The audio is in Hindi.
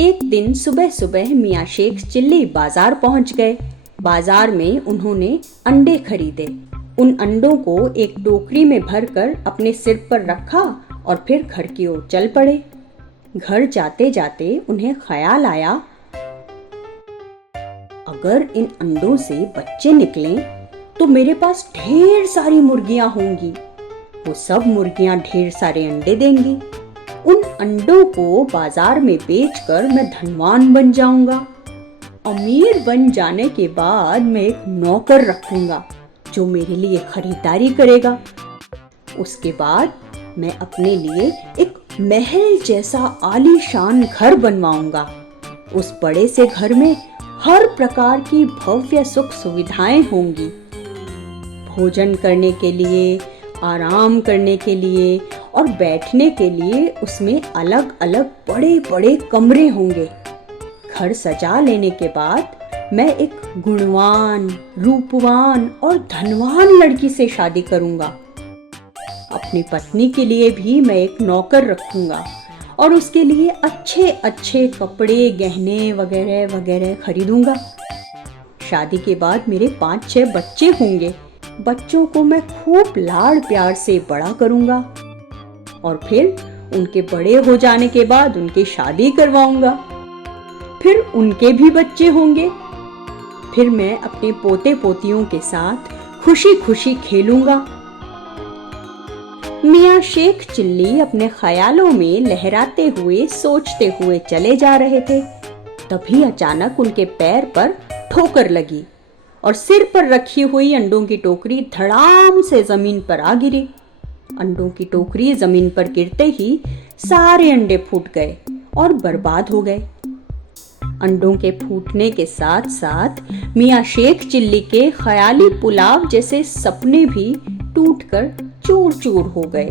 एक दिन सुबह सुबह मियाँ शेख चिल्ली बाजार पहुंच गए। बाजार में उन्होंने अंडे खरीदे। उन अंडों को एक टोकरी में भरकर अपने सिर पर रखा और फिर घर की ओर चल पड़े। घर जाते जाते उन्हें ख्याल आया, अगर इन अंडों से बच्चे निकलें तो मेरे पास ढेर सारी मुर्गियां होंगी। वो सब मुर्गियां ढेर सारे अंडे देंगी। उन अंडों को बाजार में बेचकर मैं धनवान बन जाऊंगा। अमीर बन जाने के बाद मैं एक नौकर रखूंगा जो मेरे लिए खरीदारी करेगा। उसके बाद मैं अपने लिए एक महल जैसा आलीशान घर बनवाऊंगा। उस बड़े से घर में हर प्रकार की भव्य सुख सुविधाएं होंगी। भोजन करने के लिए, आराम करने के लिए और बैठने के लिए उसमें अलग अलग बड़े बड़े कमरे होंगे। घर सजा लेने के बाद मैं एक गुणवान, रूपवान और धनवान लड़की से शादी करूंगा। अपनी पत्नी के लिए भी मैं एक नौकर रखूंगा और उसके लिए अच्छे अच्छे कपड़े, गहने वगैरह वगैरह खरीदूंगा। शादी के बाद मेरे 5-6 बच्चे होंगे। बच्चों को मैं खूब लाड़ प्यार से बड़ा करूंगा और फिर उनके बड़े हो जाने के बाद उनकी शादी करवाऊंगा। फिर उनके भी बच्चे होंगे। फिर मैं अपने पोते पोतियों के साथ खुशी खुशी खेलूंगा। मियाँ शेख चिल्ली अपने ख्यालों में लहराते हुए सोचते हुए चले जा रहे थे। तभी अचानक उनके पैर पर ठोकर लगी और सिर पर रखी हुई अंडों की टोकरी धड़ाम से जमीन पर आ गिरी। अंडों की टोकरी जमीन पर गिरते ही सारे अंडे फूट गए और बर्बाद हो गए। अंडों के फूटने के साथ साथ मियाँ शेख चिल्ली के ख्याली पुलाव जैसे सपने भी टूटकर चूर चूर हो गए।